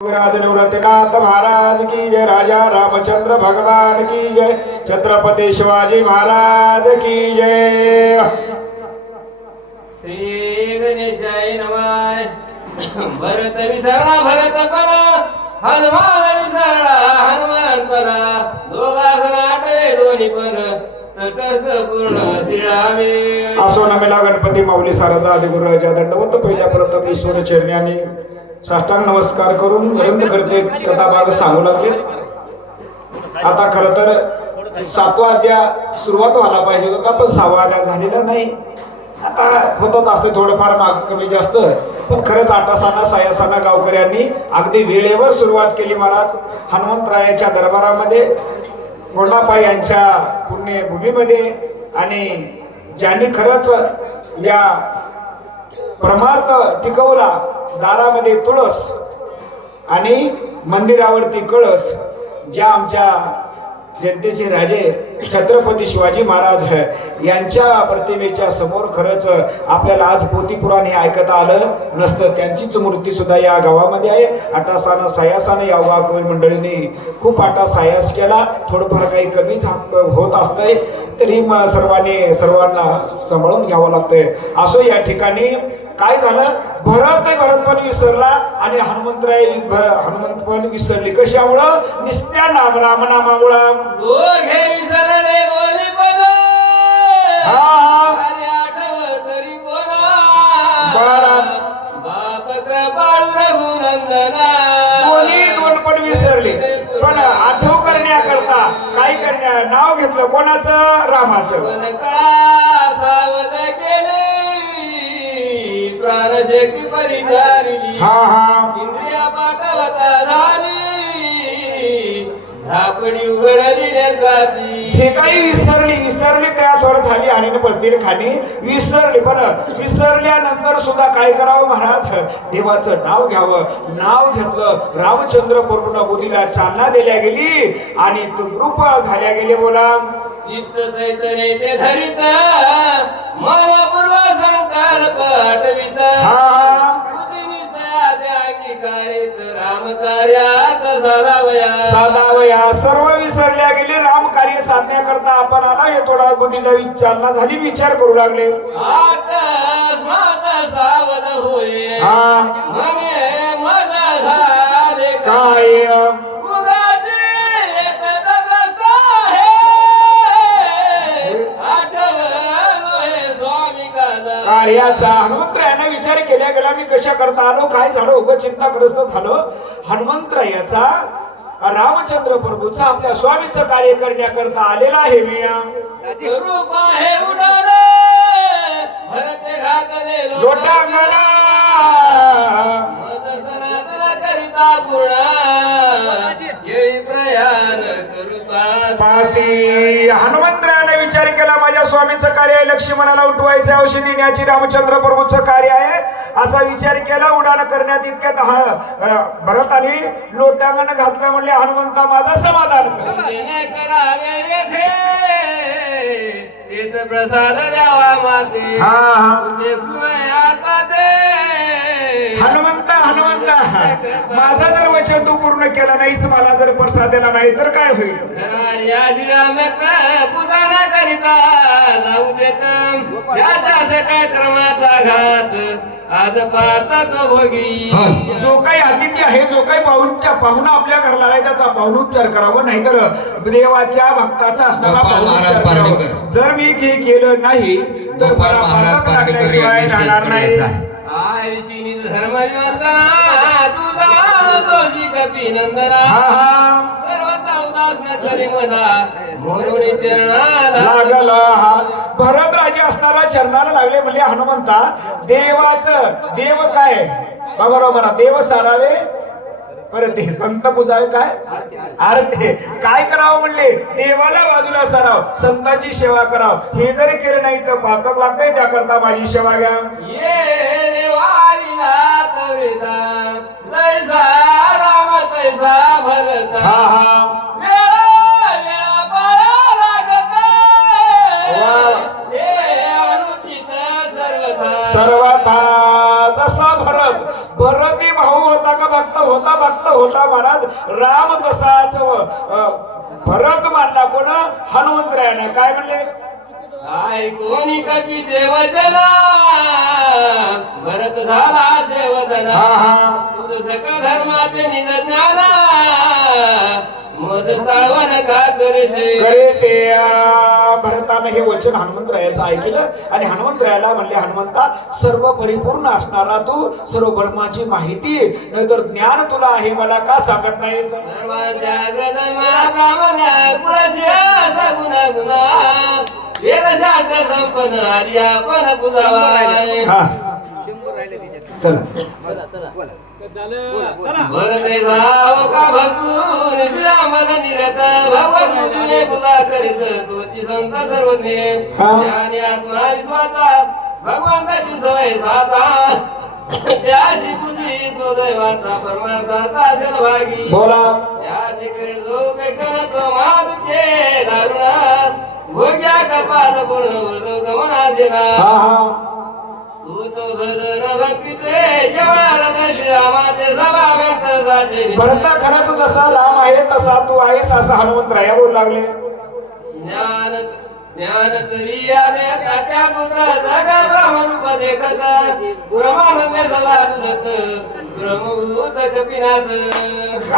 राज निवृत्तीनाथ महाराज की जय राजा रामचंद्र भगवान की जय छत्रपती शिवाजी महाराज की जय। श्री गणेशाय नमाय भरत विसरला भरत परा हनुमान विसरला हनुमान परा। दोघास आठवे दोन्ही पण असो नमेला गणपती माऊली साराजा आदिगुरुराजा दंडवत पहिल्या प्रथम ईश्वर चरण्याने साष्टांग नमस्कार करून रंग करते कथाभाग सांगू लागले. आता खर तर सातवा अध्याय सुरुवात व्हायला पाहिजे होता पण सहावा अध्याय झालेला नाही. आता होतच असते थोडंफार माग कमी जास्त पण खरंच आटासाना सायासाना गावकऱ्यांनी अगदी वेळेवर सुरुवात केली महाराज. हनुमंतरायाच्या दरबारामध्ये कोंडापाई यांच्या पुण्यभूमीमध्ये आणि ज्यांनी खरंच या परमार्थ टिकवला दारामध्ये तुळस आणि मंदिरावरती कळस ज्या आमच्या जनतेचे राजे छत्रपती शिवाजी महाराज यांच्या प्रतिमेच्या समोर खरंच आपल्याला आज पोतीपुराण हे ऐकता आलं नसतं. त्यांचीच मूर्ती सुद्धा या गावामध्ये आहे. आटासानं सायासानं या गाव मंडळीने खूप आटा सायास केला. थोडंफार काही कमीच जास्त होत असतंय. तरी म सर्वांनी सर्वांना सांभाळून घ्यावं लागतंय. असो या ठिकाणी काय झालं? भरत नाही भरत पण विसरला आणि हनुमंतराय भर- हनुमंत पण विसरली कशामुळं निस्त्या नाम हा. आठव तरी कोणा. दोन पण विसरले. पण आठव करण्याकरता काय करण्या नाव घेतलं कोणाचं? रामाचं. हा हा. इंद्रिया पाठवता झाली झापडी उघडली जे काही विसरली विसरली त्या झाली आणि खाली. विसरली पण विसरल्यानंतर सुद्धा काय करावं महाराज? देवाचं नाव घ्यावं. नाव घेतलं. रामचंद्र पूर्ण बुद्धीला चालना दिल्या गेली आणि रूप झाल्या गेले बोला. चित्त चैतन्य ते धरित मनपूर्व राम कार्यात झालावया साधावया. सर्व विसरल्या गेले राम कार्य साधण्याकरता आपण आला. हे थोडा बुद्धीला चालना झाली विचार करू लागले. अकस्मात सावध होय. हा. कार्याचा हनुमंतरायांना विचार केल्या गेला मी कशा करता आलो काय झालं उग चिंताग्रस्त झालो. हनुमंतरायाचा रामचंद्र प्रभूचा आपल्या स्वामीचं कार्य करण्याकरता आलेला आहे मी. करिता येई प्रयाण करुता. पासी विचार केला माझ्या स्वामीचं कार्य आहे लक्ष्मणाला उठवायचं औषधी देण्याची रामचंद्र प्रभूचं कार्य आहे. असा विचार केला उडाण करण्यात इतक्यात भरताने लोटांगण घातलं म्हणले हनुमंता माझा समाधान करावे प्रसाद द्यावा माते. हा हा. हनुमंता हनुमंता. माझा जर वचन तू पूर्ण केला नाहीच मला जर प्रसाद दिला नाही तर काय होईल? न करिता जाऊ देत. क्रमाचा घात. आज भोगी. जो काही अतिथी आहे जो काही पाहुणच्या पाहुणा आपल्या घरला आहे त्याचा पाहुणोपचार करावा. नाहीतर देवाच्या भक्ताचा असणारा पाहुणोपचार महाराज करावा. जर मी हे केलं नाही तर मला पार्लेकर लागल्याशिवाय जाणार नाही. आयुषीनी धर्म तुझा दोषी कपी नंदना सर्वता उदास न करी मना मोरुणी चरणाला. लागला हा. भरत राजे असणारा चरणाला लागले म्हणजे हनुमंता देवाचं देव काय? बाबा म्हणा देव सारावे. बरं ते संत पूजावे काय? आरती काय करावं म्हणले? देवाला बाजूला साराव संतांची सेवा कराव. हे जरी केलं नाही तर पातक लागतंय त्याकरता माझी सेवा घ्या. ये हनुमंतरायानं काय म्हणले? ऐकून कपी देवजना भरत झाला सेवदना हा हा. तुझ सकळ धर्माचे निज ज्ञाना. का करसे? भरतानं हे वचन हनुमंतरायाचं ऐकलं आणि हनुमंतरायाला म्हणले हनुमंता सर्व परिपूर्ण असणारा तू सर्व ब्रह्माची माहिती नाहीतर ज्ञान तुला आहे मला का सांगत नाही सर्वांच्या अग्रधर्मा ब्राह्मण कुळाशी असा गुन्हा गुन्हा वेदशास्त्र संपन्न आर्य आपण पुजावाय हा. चल. भरते भाव का भरपूर? श्रीरामाला निरत भगवत तुझे तुला करीत तोची संत सर्वज्ञ. ज्ञानी आत्मा विश्वाचा भगवंताची सवय साता त्याची तुझी तो दैवाचा परमार्थाचा असेल भागी बोला. याची क्रीड जो पेक्षा तो मादुके दारुणा. भोग्या कपात पूर्ण उर्दू भरता खरंच जसा राम आहे तसा तू आहेस असं हनुमंतराया बोलू लागले. ज्ञान ज्ञान तरी आले त्या पुत्र जगा ब्रह्मरूप देखत ब्रह्मानंद झाला तुझत ब्रह्मभूत कपिनाथ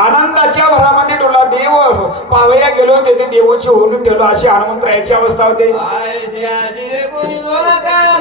आनंदाच्या भरामध्ये डोला देव पावया गेलो तेथे देवाची होऊन ठेवलो अशी हनुमंतरायाची अवस्था होते. आयशी आशी रे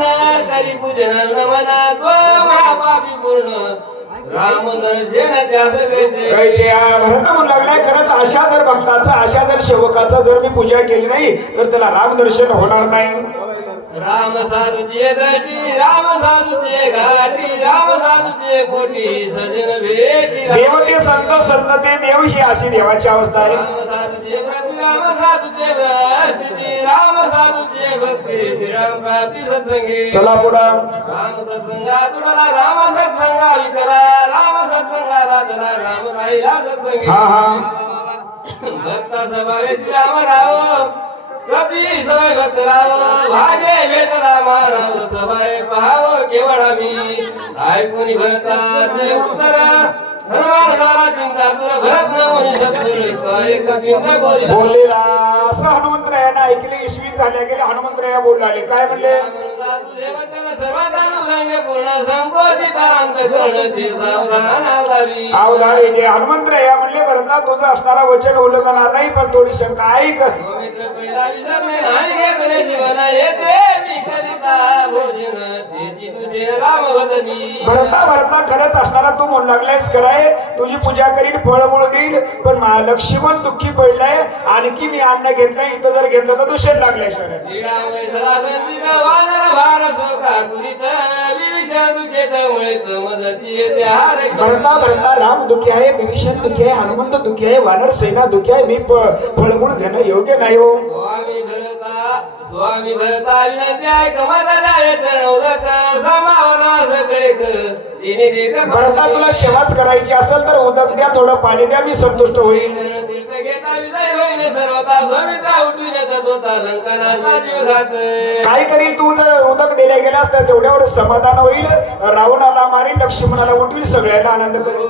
दोन करी पूजन नमना तो महापापी पूर्ण राम दर्शन त्यास कैसे? कायचे भरत म्हणू लागलाय खरंच अशा जर भक्ताचा अशा जर सेवकाचा जर मी पूजा केली नाही तर त्याला राम दर्शन होणार नाही. राम साधूचे दृष्टी राम साधूचे घाटी राम साधूचे कोटी सजन भेटी देव ते संत संत ते देव ही अशी देवाची अवस्था आहे. राम साधूचे प्रति राम साधूचे भ्रष्टी राम साधूचे भक्ती श्रीराम प्राप्ती सत्संगी. चला पुढं. राम सत्संगा तुडला राम सत्संगा विकला राम सत्संगाला तुला राम राहिला सत्संगी. हा हा. भक्ता सभावे श्रीराम राव कधी सवय भक्त राव भागे भेट रामा सभाय पहाव केवळ आम्ही ऐकून भरतात उत्तर बोललेला असं हनुमंतरायानं ऐकले इसवी झाल्या गेले हनुमंतराया बोलू काय म्हणले? अवधारे जे हनुमंतराया म्हणले भरता तुझं असणारा वचन उल्लंघणार नाही पण थोडी शंका ऐक. घेतले भरता भरता खरंच असणारा तू म्हणू लागलायस कराय तुझी पूजा करीन फळमुळ देईल पण लक्ष्मण दुःखी पडलाय. आणखी मी अन्न घेतलंय इथं जर घेतलं तर दुसरं लागलाय येते हार भरता भरता राम दुखी आहे विभीषण दुखी आहे हनुमंत दुखी आहे वानर सेना दुखी आहे मी फळगुण फळमुळ घेणं योग्य नाही हो. स्वामी भरता स्वामी भरता विनंती ऐक माझा जाय तर उदक सगळे भरता तुला सेवाच करायची असेल तर उदक द्या थोडं पाणी द्या मी संतुष्ट होईल काय करील तू जर उदक दिल्या गेलास तर तेवढ्यावर समाधान होईल. रावणाला मारील लक्ष्मणाला उठवील सगळ्याला आनंद करेल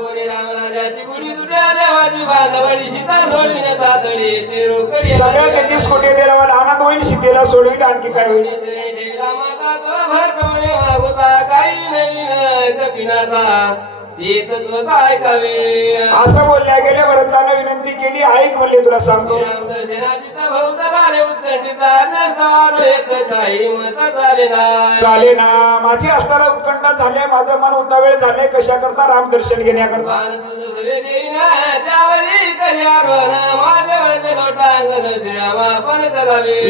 सगळ्या तेहतीस कोटी देवाला आनंद होईल सीतेला सोडविल आणखी काय होईल? माता काही नाही कपिनाथा असं बोलल्या गेल्या भरताना विनंती केली. ऐक म्हणले तुला सांगतो. चाले ना माझी असणारा उत्कंठा झाल्या माझं मन उतावेळ झालंय. कशा करता राम दर्शन घेण्याकरता?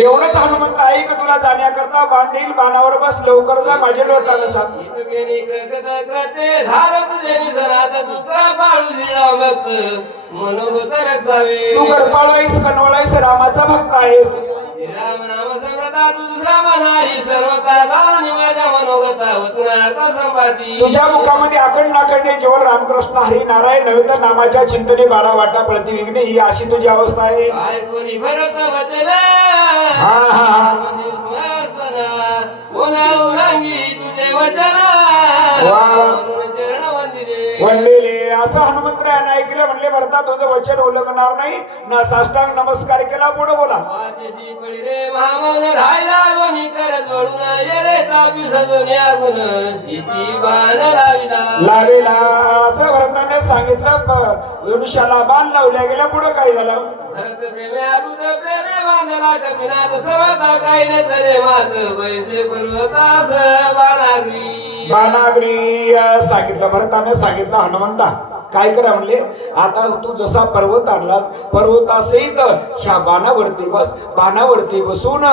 एवढंच हनुमंत ऐक तुला जाण्याकरता? बांधील बाणावर बस लवकर जा माझ्या लोटाला सांग. मनोगत रक्षावे तू गरपाळ आहेस कनवळ आहेस रामाचा भक्त आहेस. श्रीराम नाम समृद्धा तू दुसरा मनाही सर्वता जाणून माझ्या मनोगता वचनार्थ संपाती. तुझ्या मुखामध्ये आखंड नाखंडे जेवण रामकृष्ण हरी नारायण नव्हे तर नामाच्या चिंतने बारा वाटा प्रतिविघ्ने ही अशी तुझी अवस्था आहे. ऐकून भरत वचन. पुन्हा उरांगी तुझे वचन वा. म्हणून चरण वंदिले वंदिले असं हनुमंतरायानं ऐकलं म्हणले भरता तुझं वचन उल्लंघणार नाही. ना साष्टांग नमस्कार केला पुढे बोला. वाचेसी सांगितलं प- बाण लावल्या गेला पुढे काय झालं? भरत सांगितलं भरताने सांगितलं हनुमंता. काय करा म्हणले? आता तू जसा पर्वत आणला पर्वतासहित ह्या बाणावरती बस. बाणावरती बसून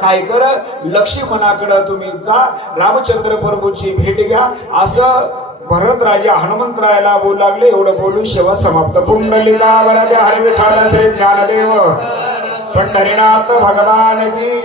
काय कर? लक्ष्मणाकडे तुम्ही जा रामचंद्र प्रभूची भेट घ्या. असं भरत राजा हनुमंतरायाला बोलू लागले एवढं बोलू शेवा समाप्त. पुंडलिका वरदे हरविठाला श्री ज्ञानदेव. पंढरीनाथ भगवान की